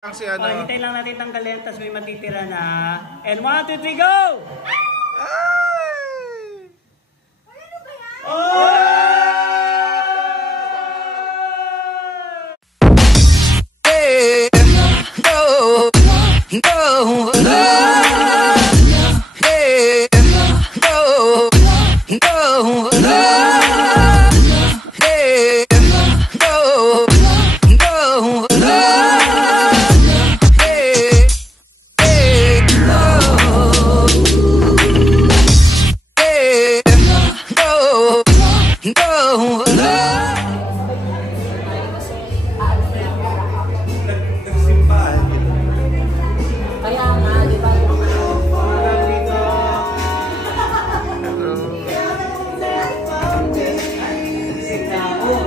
Si ano? Hintayin lang natin tanggalin, tapos may matitira na. And 1, 2, 3, go! Ay! Ano ba yan? Oh! Hey! No! No! Hey! No! No! Hey! No! No! Kaya nga, di ba?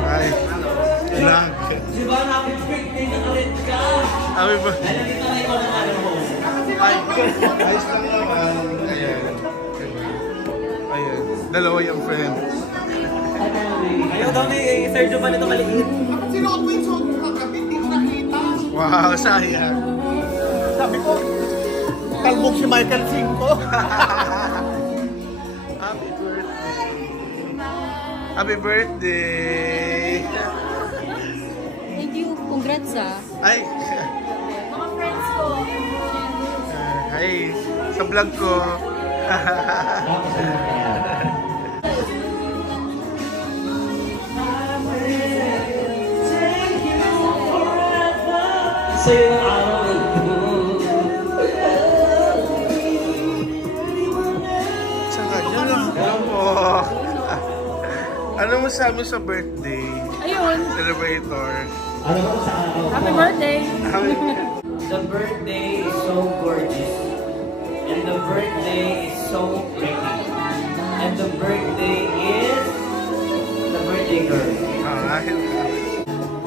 Ay, vlog. Di ba, happy birthday na ulit ka? Happy birthday. Alam kita na ikaw ng ano mo. Ayos lang naman. Ayan. Ayan. Dalawa yung friends. Ayaw daw ni Sergio pa nito maliit. Sinuot mo yung suot mo kagabi, hindi ko nakita. Wow, sayang. Sabi ko, kalbog si Michael Cinco. Happy birthday. Happy birthday. Thank you. Congrats Ay. Mga friends ko. Hi. Sa vlog ko. Sa'yo ng araw eh. Saka dyan lang po. Ano mo sabi sa birthday? Ayun. Celebrator. Ano mo sa araw? Happy birthday. The birthday is so gorgeous. And the birthday is so pretty. And the birthday is the birthday girl.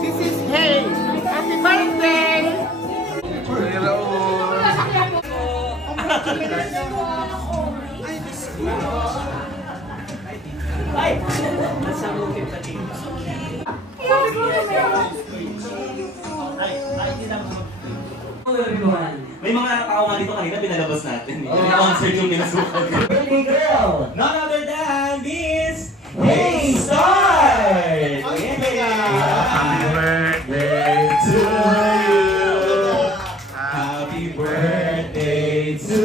This is Hey! Happy birthday! Ay, Raul. Ay! Nasa mukit na dito. May mga tao nga dito kanina pinalabas natin. Yung concert yung pinasukan. Birthday girl! None other than this Hey Start! Happy birthday to you. Happy birthday to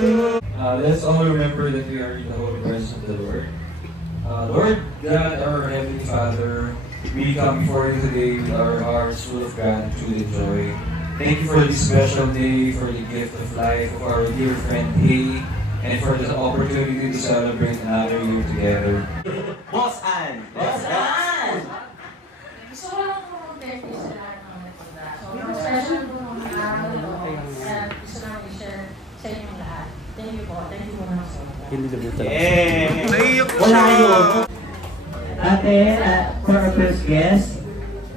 let's all remember that we are in the holy presence of the Lord. Lord God, our Heavenly Father, we come before you today with our hearts full of gratitude and joy. Thank you for this special day, for the gift of life of our dear friend Hey, and for the opportunity to celebrate another year together. Boss Ann! Boss Ann! Gusto ko lang po mag-birthday sa lahat ng nagpunta. So, special po ng araw ito. At gusto namin i-share sa inyong lahat. Thank you po. Thank you po na so much. Yeah! Naiyak ko Wala siya. yun. Ate, for our first guest,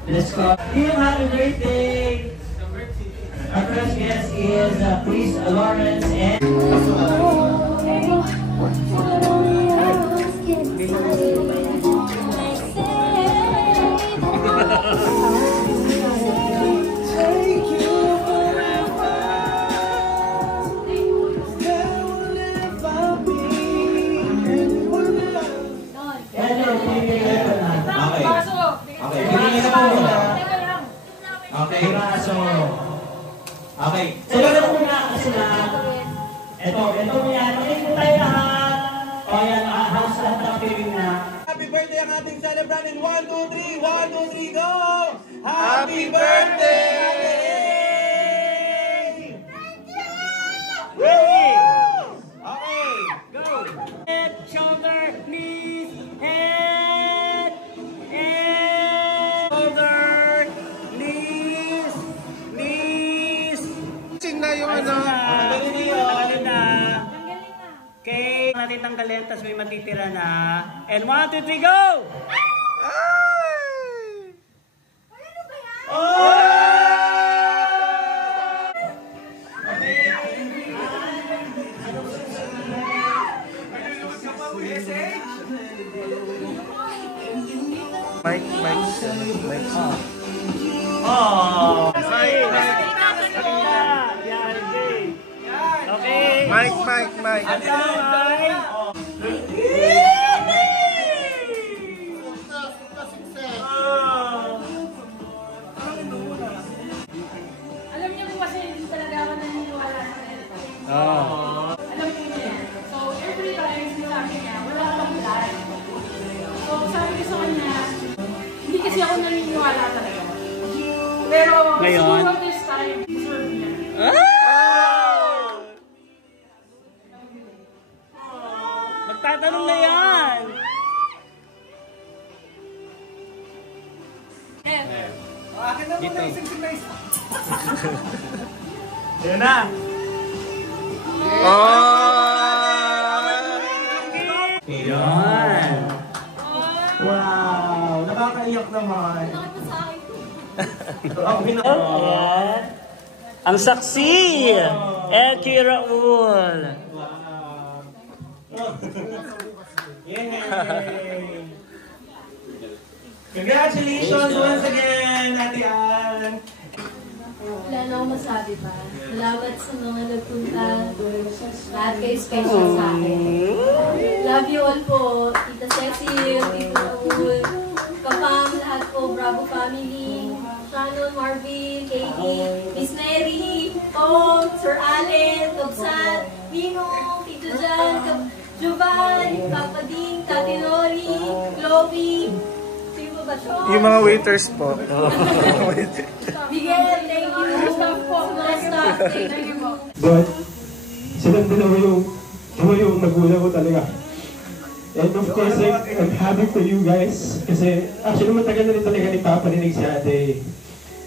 let's call yung happy birthday! Our first guest is Chris Lawrence and... Okay, bigyan na po muna. Okay, so... Okay, so gano'n po na kasi na... Ito po yan. Makinig po tayo lahat. O yan, house lahat ng feeling na. Happy birthday ang ating celebrant in 1, 2, 3! 1, 2, 3, go! Happy birthday! Ready? Okay, go! Head, shoulder, knees, head, shoulder, knees, knees. Sing na yung ano. Tanggalin na. Okay, natin tanggalin, tapos may matitira na. And 1, 2, 3, go! Ay! Ano ba yan? Oh! Mike. Oh! Mike. Mike. At kamay. Alam niyo po kasi hindi talaga ako naniniwala sa ganito. Alam niyo yan. So, every time sinasabi niya, wala akong plan. So, sabi ko sa kanya, hindi kasi ako naniniwala talaga. Pero, siguro this time, deserve niya. Magtatanong na yan. Akin na muna isang surprise. Yan na. Yan. Wow, nakakaiyak naman. Ayan. Ang saksi! Elkie Raul. Yay! Congratulations once again, Ate Ann! Wala na akong masabi pa. Salamat sa mga nagpunta. Lahat kayo special sa akin. Love you all po. Tita Cecil, Tita Raul, Kapam, lahat po. Bravo family. Shannon, Marvin, Katie, Miss Mary, Tom, Sir Allen, Tobsat, Nino, Tito Jan, Jovan, Papa Ding, Tati Nori, Chloe, sino ba ito? Yung mga waiters po. Miguel, thank you. Staff po, mga staff, thank you po. But, silang dalawa yung nagulang ko talaga. And of course, I'm happy for you guys. Kasi, actually, matagal na rin talaga ni Papa ninig si Ate.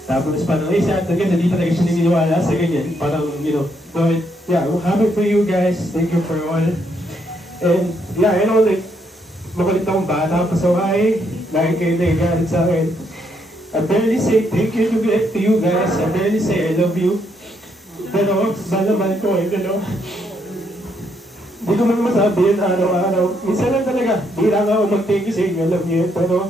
Tapos, parang, si Ate, kasi hindi talaga siya naniniwala sa ganyan. Parang, but, yeah, I'm happy for you guys. Thank you for all. And, yeah, like, makulit akong bata pa sa wahay. Lagi kayo nagagalit sa akin. I barely say thank you to you guys. I barely say I love you. Pero, malaman ko hindi ko man masabi yun araw-araw. Minsan lang talaga, bira nga ako mag-thank you sa inyo, alam niyo yun. Pero,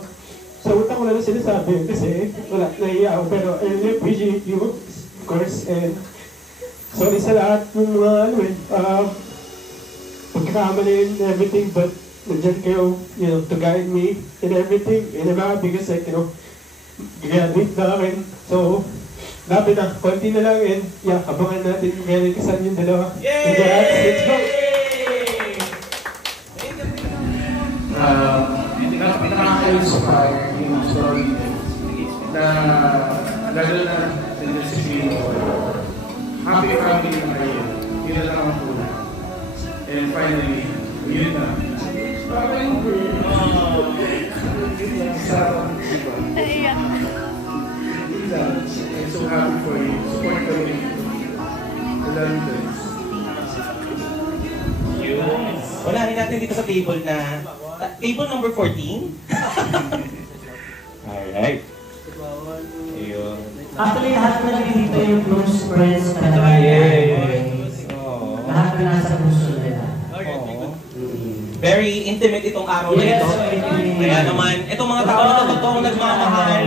sa utak ko na lang sinasabi yun kasi, wala, nahiya ako. Pero, I really appreciate you, of course. And, sorry sa lahat ng mga, pagkakamali and everything, but, nandiyan kayo, to guide me in everything. And I'm happy kasi, graduate na akin. So, lapit na, konti na lang, and, yeah, abangan natin meron kasan yung dalawa. Yay! Let's go! Nakaka-inspire yung story na lalo na sinasipin ko. Happy family na kayo. Yun na lang ang pula. And finally, yun na. I'm so happy for you. Support for me. I love you guys. Unahin natin dito sa table na table number 14. Alright. Ayun. Actually, lahat na lang dito yung close friends na lahat na nasa puso nila. Very intimate itong araw na ito. Kaya naman, itong mga tao na totoong nagmamahal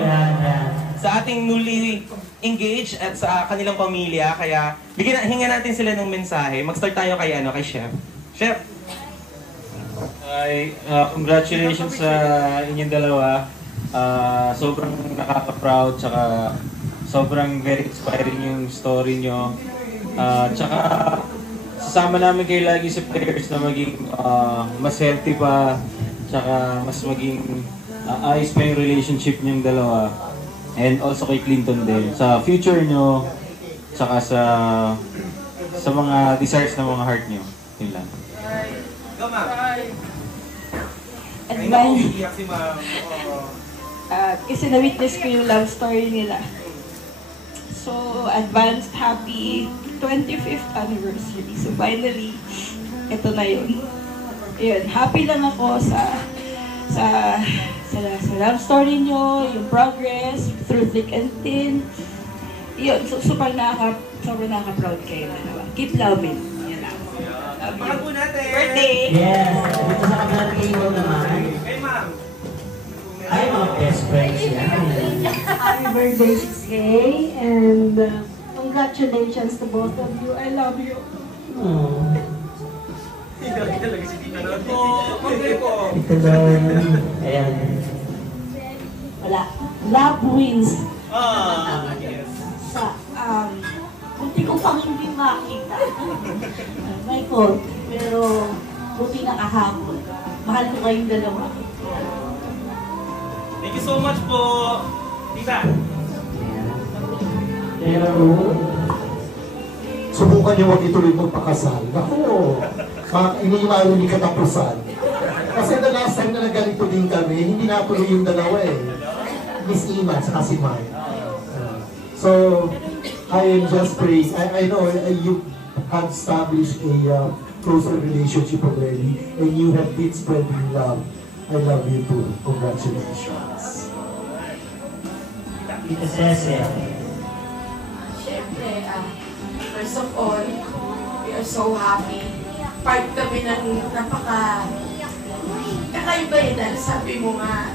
sa ating newly engaged at sa kanilang pamilya. Kaya, hinga natin sila ng mensahe. Mag-start tayo kay Chef. Chef! Congratulations sa inyong dalawa. Sobrang nakaka-proud, tsaka sobrang very inspiring yung story nyo. Tsaka sasama namin kayo lagi sa prayers na maging mas healthy pa, tsaka mas maging ayos pa yung relationship nyong dalawa. And also kay Clinton din, sa future nyo, tsaka sa mga desires ng mga heart nyo. Yun lang. Kasi na-witness ko yung love story nila. So, advanced happy 25th anniversary. So, finally, ito na yun. Ayun, happy lang ako sa love story nyo, yung progress, through thick and thin. Yun, so, sobrang nakaka-proud kayo na. Keep loving. Yan lang. Love you. Birthday! Yes! Dito sa kabilang table naman. Hey, ma'am! Ay, mga best friends yan. Happy birthday, Kay, and congratulations to both of you. I love you. Aww. Ito doon. Ayan. Wala. Love wins. Yes. Sa, buti ko pang hindi makita. May fault. Pero, buti nakahabol. Mahal ko kayong dalawa. Thank you so much po. Tita. Pero, subukan niyo wag ituloy magpakasal. Ako, iniiwanan ni katapusan. Kasi the last time na nagganito din kami, hindi natuloy yung dalawa eh. Miss Iman sa si Mike. So, I am just praying. I know you have established a closer relationship already and you have been spreading love. I love you too. Congratulations. Tita Cecil. Siyempre, first of all, we are so happy. Part kami ng kakaiba yun dahil sabi mo nga,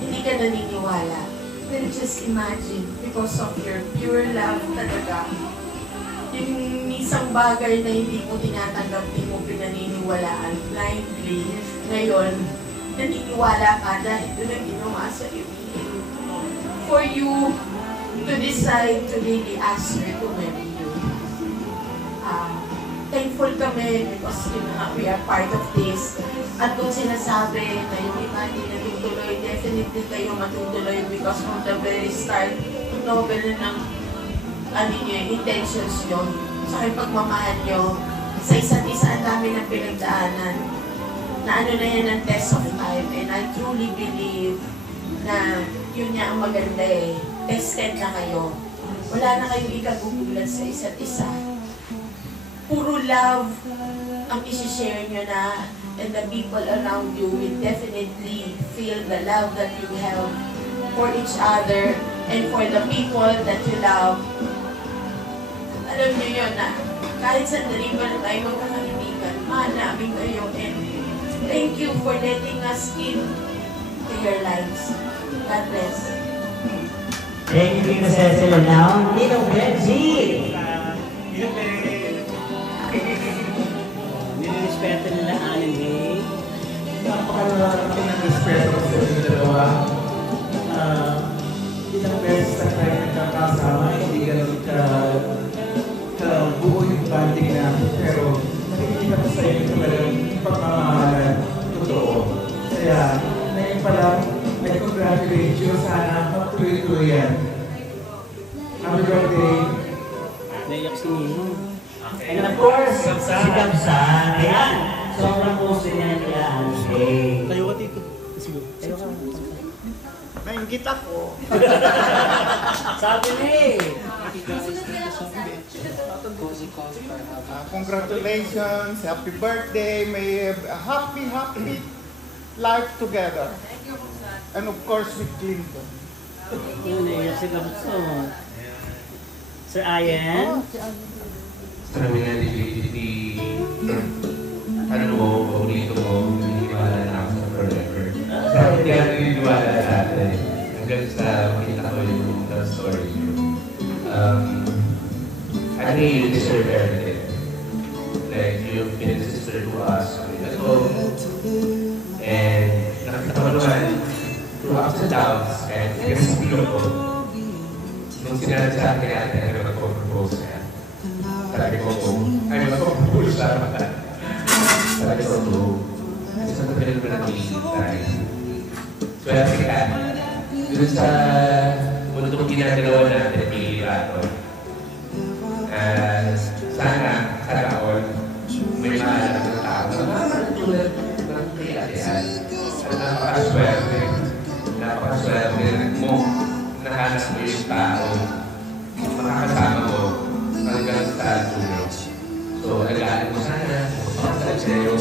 hindi ka naniniwala. Then just imagine, because of your pure love talaga, yung isang bagay na hindi mo tinatanggap, hindi mo pinaniniwalaan blindly, ngayon, naniniwala ka dahil ito na ginawa sa iyo. For you to decide to really ask her to marry you. Thankful kami because we are part of this. At kung sinasabi na yung iba hindi natutuloy, definitely kayo matutuloy because from the very start, novel ng intentions nyo, sa pagmamahal nyo, sa isa't isa ang dami ng pinagdaanan na ano na yan ang test of time. And I truly believe na yun niya ang maganda eh. Tested na kayo. Wala na kayong ikagugulat sa isa't isa. Puro love ang isi-share nyo na, and the people around you will definitely feel the love that you have for each other and for the people that you love. Alam nyo yun na kahit sandali ba na tayo magkakaibigan, mahal namin kayo, and thank you for letting us into your lives. God bless. Thank you, Tita Cecil. Now, Ninong Benji. Nirespeto nila anime. Napakalaki ng respeto ko sa inyo dalawa. Ilang beses na tayo nagkakasama, hindi ganun buo yung banding namin. Pero nakikita ko sa inyo talagang pagmamahalan totoo. Kaya ngayon pa lang, I congratulate you. Sana magtuloy-tuloy yan. Happy birthday. Naiyak si Nino. And of course, si Gamsa. Ayan. Sobrang puso niya nila anime. Tayo ka dito. Tayo ka. Nainggit ako. Sabi niya eh. Congratulations, happy birthday, may you have a happy life together. And of course with Clinton. Yun eh, si Gamso. Sir Ayen? Sabi nga ni ano mo, paulito mo, naniniwala na ako sa forever. Sabi hindi ka naniniwala sa atin. Hanggang sa makita ko yung love story nyo. I think you deserve everything. Like, you've been a sister to us. Let's go. And nakita ko naman, through ups and downs, and kasi ko, nung sinabi sa akin natin, ano mag-propose ka. Sabi ko, ay mag-propose lang. Sabi ko, isang tabi naman ang tayo. Swerte ka. Doon sa mundong ginagalawa natin, pihira ko. Sana, sa taon, may mahalap ng tao. Tulad ng kaya-kayaan. Napakaswerte mo, nahanap mo yung tao, makakasama mo hanggang sa dulo. So, alagaan mo sana, makasal sa'yo.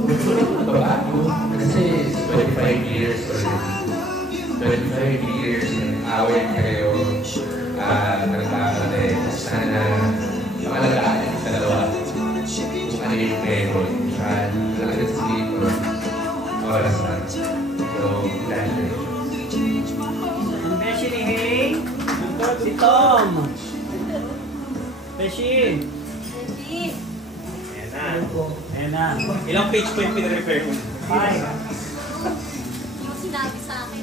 Gusto rin magbabago kasi 25 years already. 25 years, away kayo, nagkakate. Sana, makalagaan yung dalawa. Kung ano yung meron, nalagat sa dito, oras na. So, congratulations. Beshi ni Hey. Si Tom. Beshi. Ayan na. Ilang page po yung pinrepair mo? 5. Yung sinabi sa akin.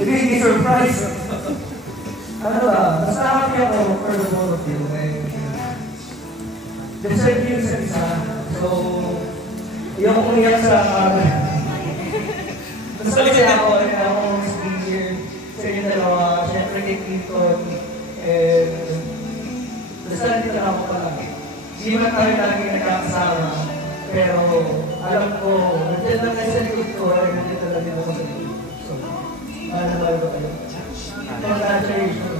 Hindi surprise. Ano ba? Basta happy ako for the both of you. Deserve yun sa isa. So, yung kung iyak sa basta kasi ako speaker sa inyo dalawa. Siyempre kay Clinton. Basta dito na ako pala. Hindi man tayo lagi nagkakasama. Pero alam ko, nandiyan lang kayo sa likod ko. Nandiyan talaga ako sa likod. So, mahal ko kayo. Congratulations.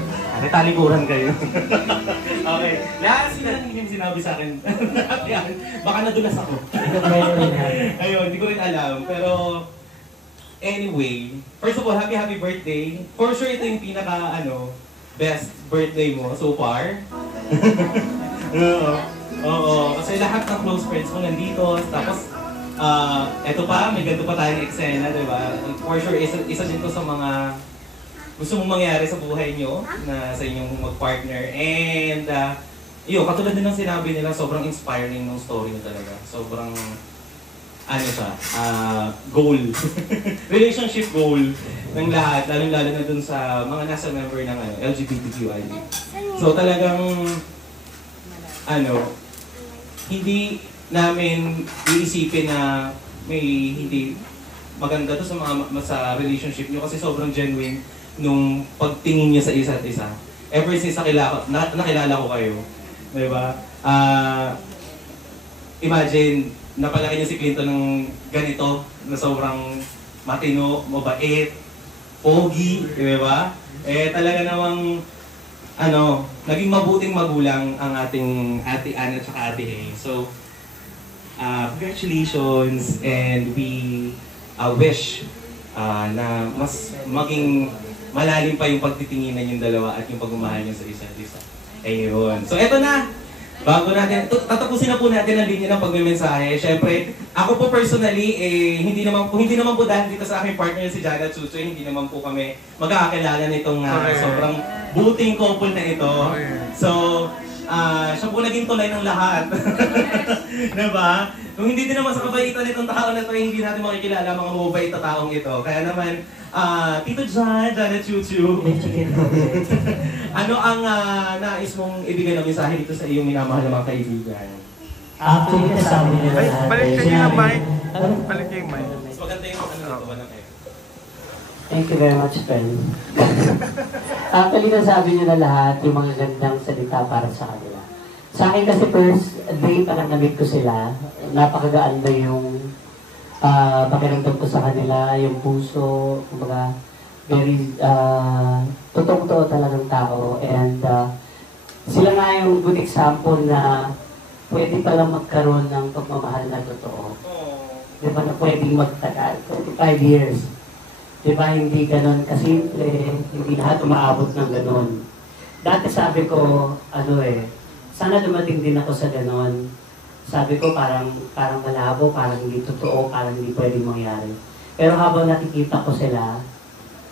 Talikuran kayo. Okay. Lahat sila yung sinabi sa akin. Baka nadulas ako. Ayun, hindi ko rin alam. Pero, anyway, first of all, happy birthday. For sure, ito yung pinaka, best birthday mo so far. Oo. Kasi lahat ng close friends mo nandito. Tapos, eto pa, may ganito pa tayong eksena, diba? For sure, isa din to sa mga gusto mong mangyari sa buhay nyo na sa inyong mag-partner. And, yun, katulad din ng sinabi nila, sobrang inspiring ng story nyo talaga. Sobrang, goal. Relationship goal ng lahat, lalo-lalo na dun sa mga nasa member ng LGBTQIA. So talagang, hindi namin iisipin na may hindi maganda to sa relationship nyo kasi sobrang genuine nung pagtingin niya sa isa't isa. Ever since nakilala ko kayo, di ba? Imagine, napalaki niya si Clinton ng ganito, na sobrang matino, mabait, pogi, di ba? Talaga namang, naging mabuting magulang ang ating Ate Ann at saka Ate Hay. So, congratulations, and we wish na mas maging malalim pa yung pagtitinginan yung dalawa at yung pagmamahal niyo sa isa't isa. Ayun. So eto na! Bago natin, tatapusin na po natin ang linya ng pagmimensahe. Siyempre, ako po personally, hindi naman po dahil dito sa aking partner si Jana Chuchoy, hindi naman po kami magkakakilala nitong sobrang buting couple na ito. So, siya po naging tulay ng lahat. Diba? Kung hindi din naman sa kabaitan nitong tao na ito, hindi natin makikilala mga mababait na taong ito. Kaya naman, Tito Jan, Jana Chuchu, ano ang nais mong ibigay ng mensahe dito sa iyong minamahal na mga kaibigan? Actually, nasabi nila lahat. Balik kayo yung mic. Balik kayo yung mic. Mas maganda yung ba na kayo? Thank you very much, friend. Actually, nasabi nyo na lahat yung mga gandang salita para sa kanila. Sa akin kasi first day pa lang na-meet ko sila, napakagaan na yung pakiramdam ko sa kanila, yung puso, kumbaga, very totoong-totoo talagang tao. And sila nga yung good example na pwede palang magkaroon ng pagmamahal na totoo. Di ba na pwedeng magtagal, 25 years. Di ba hindi ganon kasimple, hindi lahat umaabot ng ganon. Dati sabi ko, sana dumating din ako sa ganon. Sabi ko parang malabo, parang hindi totoo, parang hindi pwedeng mangyari. Pero habang nakikita ko sila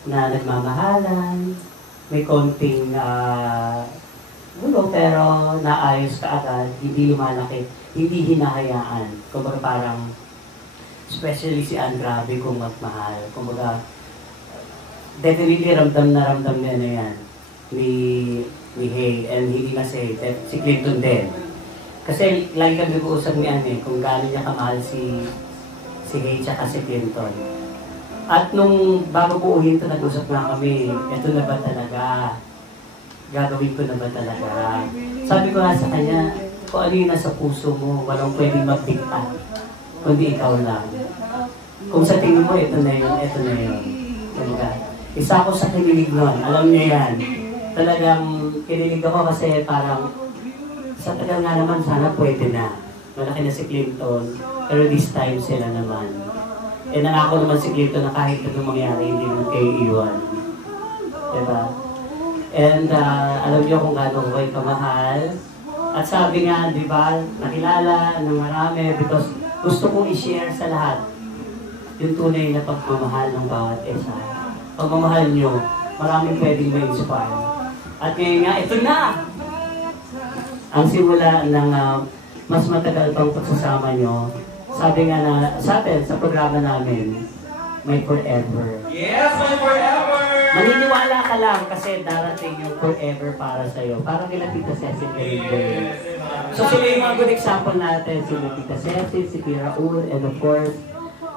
na nagmamahalan, may konting pero naayos ka agad, hindi lumalaki, hindi hinahayaan. Kumbaga parang, especially si Ann, grabe kung magmahal. Kumbaga, definitely ramdam niya na yan ni Hay, and hindi na si Clinton din. Kasi lagi kami nag-uusap ni Ann kung gaano niya kamahal si Hay tsaka si Clinton. At nung bago buuhin ito, nag-usap na kami, ito na ba talaga? Gagawin ko na ba talaga? Sabi ko nga sa kanya, kung ano yung nasa puso mo, walang pwedeng magdikta, kundi ikaw lang. Kung sa tingin mo, ito na yun, ito na yun. Isa ako sa kinilig nun, alam niya yan. Talagang kinilig ako kasi parang sa tagal nga naman, sana pwede na. Malaki na si Clinton, pero this time sila naman. E nangako naman si Clinton na kahit anong mangyari, hindi naman kayo iwan. Diba? And alam niyo kung gaano ko kayo kamahal. At sabi nga, di ba, nakilala ng marami because gusto kong i-share sa lahat yung tunay na pagmamahal ng bawat isa. Pagmamahal nyo, maraming pwedeng ma-inspire. At ngayon nga, ito na! Ang simula ng mas matagal pang pagsasama nyo. Sabi nga na, sa atin, sa programa namin, may forever. Yes, may forever! Maniniwala ka lang kasi darating yung forever para sa'yo. Parang kila Tita Cecil Karibe. So sila yung mga good example natin. Sila Tita Cecil, si Tira Raul, and of course,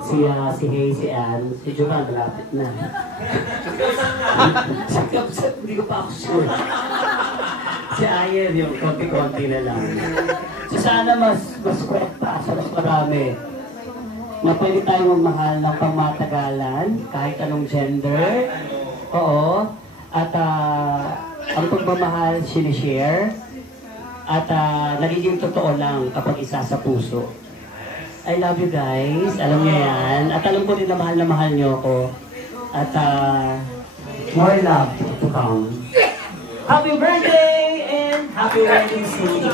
si Hay, si Ann, si Jovan, malapit na. Si Kapsat, hindi ko pa ako sure. Si Ayen, yung konti-konti na lang. So sana mas kwet pa, sa mas marami. Na pwede tayong magmahal ng pangmatagalan, kahit anong gender. Oo. At ang pagmamahal, sinishare. At nagiging totoo lang kapag isa sa puso. I love you guys. Alam niyo yan. At alam ko din na mahal niyo ako. At more love to come. Happy birthday and happy wedding city.